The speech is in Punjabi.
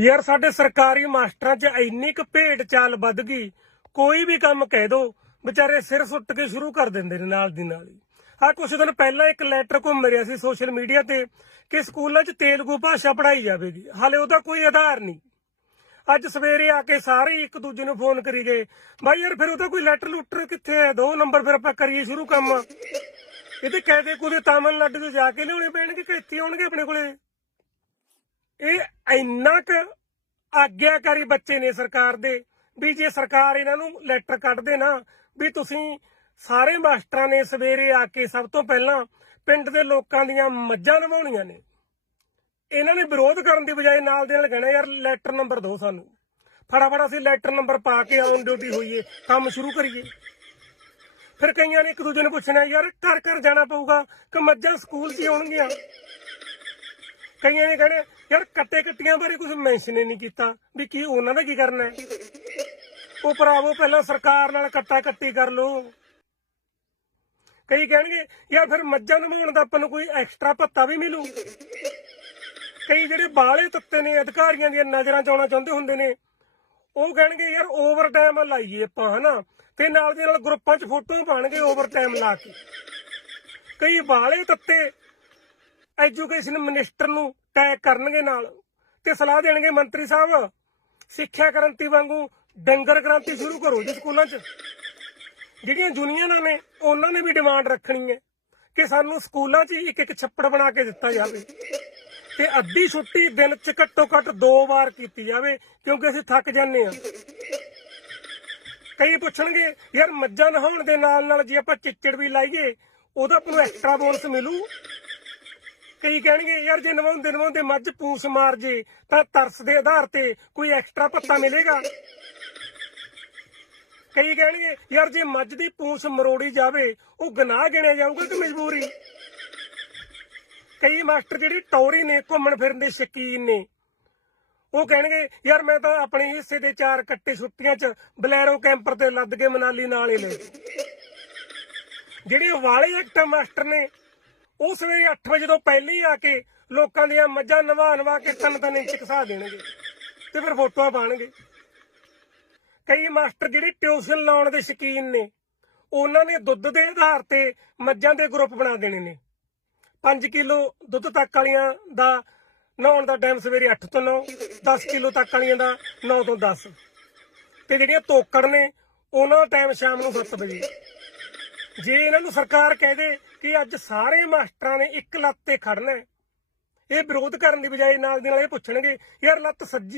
ਯਾਰ ਸਾਡੇ ਸਰਕਾਰੀ ਮਾਸਟਰਾਂ 'ਚ ਇੰਨੀ ਕੁ ਭੇਡ ਚਾਲ ਵੱਧ ਗਈ, ਕੋਈ ਵੀ ਕੰਮ ਕਹਿ ਦੋ, ਵਿਚਾਰੇ ਸਿਰ ਸੁੱਟ ਕੇ ਸ਼ੁਰੂ ਕਰ ਦਿੰਦੇ ਨੇ ਨਾਲ ਦੀ ਨਾਲ ਹੀ। ਆ ਕੁਝ ਦਿਨ ਪਹਿਲਾਂ ਇੱਕ ਲੈਟਰ ਘੁੰਮ ਰਿਹਾ ਸੀ ਸੋਸ਼ਲ ਮੀਡੀਆ ਤੇ ਕਿ ਸਕੂਲਾਂ 'ਚ ਤੇਲਗੂ ਭਾਸ਼ਾ ਪੜ੍ਹਾਈ ਜਾਵੇਗੀ। ਹਾਲੇ ਉਹਦਾ ਕੋਈ ਆਧਾਰ ਨਹੀਂ। ਅੱਜ ਸਵੇਰੇ ਆ ਕੇ ਸਾਰੇ ਇੱਕ ਦੂਜੇ ਨੂੰ ਫੋਨ ਕਰੀ ਗਏ, ਬਾਈ ਯਾਰ ਫਿਰ ਉਹਦਾ ਕੋਈ ਲੈਟਰ ਲੁੱਟਰ ਕਿੱਥੇ ਹੈ? ਦੋ ਨੰਬਰ ਫਿਰ ਆਪਾਂ ਕਰੀਏ ਸ਼ੁਰੂ ਕੰਮ। ਇਹਦੇ ਕਾਇਦੇ ਕੁਦੇ ਤਾਮਿਲਨਾਡੂ ਤੋਂ ਜਾ ਕੇ ਲਿਆਉਣੇ ਪੈਣਗੇ ਕਿ ਇੱਥੇ ਆਉਣਗੇ ਆਪਣੇ ਕੋਲੇ? ਇਹ ਇੰਨਾ ਕੁ ਆਗਿਆਕਾਰੀ ਬੱਚੇ ਨੇ ਸਰਕਾਰ ਦੇ ਵੀ ਜੇ ਸਰਕਾਰ ਇਹਨਾਂ ਨੂੰ ਲੈਟਰ ਕੱਢ ਦੇ ਨਾ ਵੀ ਤੁਸੀਂ ਸਾਰੇ ਮਾਸਟਰਾਂ ਨੇ ਸਵੇਰੇ ਆ ਕੇ ਸਭ ਤੋਂ ਪਹਿਲਾਂ ਪਿੰਡ ਦੇ ਲੋਕਾਂ ਦੀਆਂ ਮੱਝਾਂ ਨਵਾਉਣੀਆਂ ਨੇ। ਇਹਨਾਂ ਨੇ ਵਿਰੋਧ ਕਰਨ ਦੀ ਬਜਾਏ ਨਾਲ ਦੇ ਨਾਲ ਕਹਿਣਾ ਯਾਰ ਲੈਟਰ ਨੰਬਰ ਦਿਓ ਸਾਨੂੰ। ਫਟਾਫਟ ਅਸੀਂ ਲੈਟਰ ਨੰਬਰ ਪਾ ਕੇ ਔਨ ਡਿਊਟੀ ਹੋਈਏ, ਕੰਮ ਸ਼ੁਰੂ ਕਰੀਏ। ਫਿਰ ਕਈਆਂ ਨੇ ਇੱਕ ਦੂਜੇ ਨੂੰ ਪੁੱਛਣਾ ਯਾਰ ਘਰ ਘਰ ਜਾਣਾ ਪਊਗਾ ਕਿ ਮੱਝਾਂ ਸਕੂਲ 'ਚ ਹੀ ਆਉਣਗੀਆਂ। ਕਈਆਂ ਨੇ ਕਹਿਣਾ ਯਾਰ ਕੱਟੇ ਕੱਟੀਆਂ ਬਾਰੇ ਕੁਝ ਮੈਂਸ਼ਨ ਹੀ ਨਹੀਂ ਕੀਤਾ। ਵੀ ਕੀ ਉਹਨਾਂ ਦਾ ਕੀ ਕਰਨਾ ਹੈ? ਉਹ ਭਰਾਵੋ, ਪਹਿਲਾਂ ਸਰਕਾਰ ਨਾਲ ਕੱਟਾ ਕੱਟੀ ਕਰ ਲਓ। ਕਈ ਕਹਿਣਗੇ, ਯਾਰ ਫਿਰ ਮੱਝਾਂ ਨਵਾਉਣ ਦਾ ਆਪਾਂ ਨੂੰ ਕੋਈ ਐਕਸਟਰਾ ਭੱਤਾ ਵੀ ਮਿਲੂ? ਕਈ ਜਿਹੜੇ ਬਾਹਲੇ ਤੱਤੇ ਨੇ, ਅਧਿਕਾਰੀਆਂ ਦੀਆਂ ਨਜ਼ਰਾਂ ਚ ਆਉਣਾ ਚਾਹੁੰਦੇ ਹੁੰਦੇ ਨੇ, ਉਹ ਕਹਿਣਗੇ, ਯਾਰ ਓਵਰ ਟਾਈਮ ਲਾਈਏ ਆਪਾਂ, ਹਨਾ? ਤੇ ਨਾਲ ਦੇ ਨਾਲ ਗਰੁੱਪਾਂ 'ਚ ਫੋਟੋਆਂ ਪਾਣਗੇ ਓਵਰ ਟਾਈਮ ਲਾ ਕੇ। ਕਈ ਬਾਹਲੇ ਤੱਤੇ ਐਜੂਕੇਸ਼ਨ ਮਿਨਿਸਟਰ ਨੂੰ ਟੈਗ ਕਰਨਗੇ ਨਾਲ ਤੇ ਸਲਾਹ ਦੇਣਗੇ ਮੰਤਰੀ ਸਾਹਿਬ, ਸਿੱਖਿਆ ਕ੍ਰਾਂਤੀ ਵਾਂਗੂ ਡੰਗਰ ਕ੍ਰਾਂਤੀ ਸ਼ੁਰੂ ਕਰੋ ਜੀ ਸਕੂਲਾਂ 'ਚ। ਜਿਹੜੀਆਂ ਯੂਨੀਅਨਾਂ ਨੇ ਉਹਨਾਂ ਨੇ ਵੀ ਡਿਮਾਂਡ ਰੱਖਣੀ ਹੈ ਕਿ ਸਾਨੂੰ ਸਕੂਲਾਂ 'ਚ ਹੀ ਇੱਕ ਇੱਕ ਛੱਪੜ ਬਣਾ ਕੇ ਦਿੱਤਾ ਜਾਵੇ ਤੇ ਅੱਧੀ ਛੁੱਟੀ ਦਿਨ 'ਚ ਘੱਟੋ ਘੱਟ ਦੋ ਵਾਰ ਕੀਤੀ ਜਾਵੇ, ਕਿਉਂਕਿ ਅਸੀਂ ਥੱਕ ਜਾਂਦੇ ਹਾਂ। ਕਈ ਪੁੱਛਣਗੇ, ਯਾਰ ਮੱਝਾਂ ਨਹਾਉਣ ਦੇ ਨਾਲ ਨਾਲ ਜੇ ਆਪਾਂ ਚਿੱਚੜ ਵੀ ਲਾਈਏ, ਉਹਦਾ ਆਪਾਂ ਨੂੰ ਐਕਸਟਰਾ ਬੋਨਸ ਮਿਲੂ। ਕਈ ਕਹਿਣਗੇ, ਯਾਰ ਜੇ ਨਵਾਉਂਦੇ ਨਵਾਉਂਦੇ ਮੱਝ ਪੂਸ ਮਾਰ ਜੇ, ਤਾਂ ਤਰਸ ਦੇ ਆਧਾਰ ਤੇ ਕੋਈ ਐਕਸਟਰਾ ਭੱਤਾ ਮਿਲੇਗਾ? ਕਈ ਕਹਿਣਗੇ, ਯਾਰ ਜੇ ਮੱਝ ਦੀ ਪੂੰਛ ਮਰੋੜੀ ਜਾਵੇ, ਉਹ ਗੁਨਾਹ ਗਿਣਿਆ ਜਾਊਗਾ ਕਿ ਮਜਬੂਰੀ? ਕਈ ਮਾਸਟਰ ਜਿਹੜੇ ਟੌਰੀ ਨੇ, ਘੁੰਮਣ ਫਿਰਨ ਦੇ ਸ਼ਕੀਨ ਨੇ, ਉਹ ਕਹਿਣਗੇ, ਯਾਰ ਮੈਂ ਤਾਂ ਆਪਣੇ ਹਿੱਸੇ ਦੇ ਚਾਰ ਕੱਟੇ ਛੁੱਟੀਆਂ 'ਚ ਬਲੈਰੋ ਕੈਂਪਰ ਤੇ ਲੱਦ ਕੇ ਮਨਾਲੀ ਨਾਲ ਹੀ ਲਏ ਜਿਹੜੇ ਵਾਲੇ ਐਕਟਰ ਮਾਸਟਰ ਨੇ ਉਹ ਸਵੇਰੇ 8 ਵਜੇ ਤੋਂ ਪਹਿਲੇ ਹੀ ਆ ਕੇ ਲੋਕਾਂ ਦੀਆਂ ਮੱਝਾਂ ਨਵਾ ਨਵਾ ਕੇ ਤਿੰਨ ਤਿੰਨ ਇੰਚ ਘਸਾ ਦੇਣਗੇ ਤੇ ਫਿਰ ਫੋਟੋਆਂ ਪਾਣਗੇ। ਕਈ ਮਾਸਟਰ ਜਿਹੜੇ ਟਿਊਸ਼ਨ ਲਾਉਣ ਦੇ ਸ਼ਕੀਨ ਨੇ, ਉਹਨਾਂ ਨੇ ਦੁੱਧ ਦੇ ਆਧਾਰ ਤੇ ਮੱਝਾਂ ਦੇ ਗਰੁੱਪ ਬਣਾ ਦੇਣੇ ਨੇ। 5 ਕਿਲੋ ਦੁੱਧ ਤੱਕ ਵਾਲੀਆਂ ਦਾ ਨਹਾਉਣ ਦਾ ਟਾਈਮ ਸਵੇਰੇ 8 ਤੋਂ 9 10 ਕਿਲੋ ਤੱਕ ਵਾਲੀਆਂ ਦਾ 9 ਤੋਂ 10 ਤੇ ਜਿਹੜੀਆਂ ਤੋਕੜ ਨੇ, ਉਹਨਾਂ ਦਾ ਟਾਈਮ ਸ਼ਾਮ ਨੂੰ 7 ਵਜੇ। ਜੇ ਇਹਨਾਂ ਨੂੰ ਸਰਕਾਰ ਕਹਿ ਦੇ ਕਿ ਅੱਜ ਸਾਰੇ ਮਾਸਟਰਾਂ ਨੇ ਇੱਕ ਲੱਤ ਤੇ ਖੜਨਾ ਹੈ, ਇਹ ਵਿਰੋਧ ਕਰਨ ਦੀ ਬਜਾਏ ਨਾਲ ਦੀ ਨਾਲ ਇਹ ਪੁੱਛਣਗੇ ਯਾਰ ਲੱਤ ਸੱਜੀ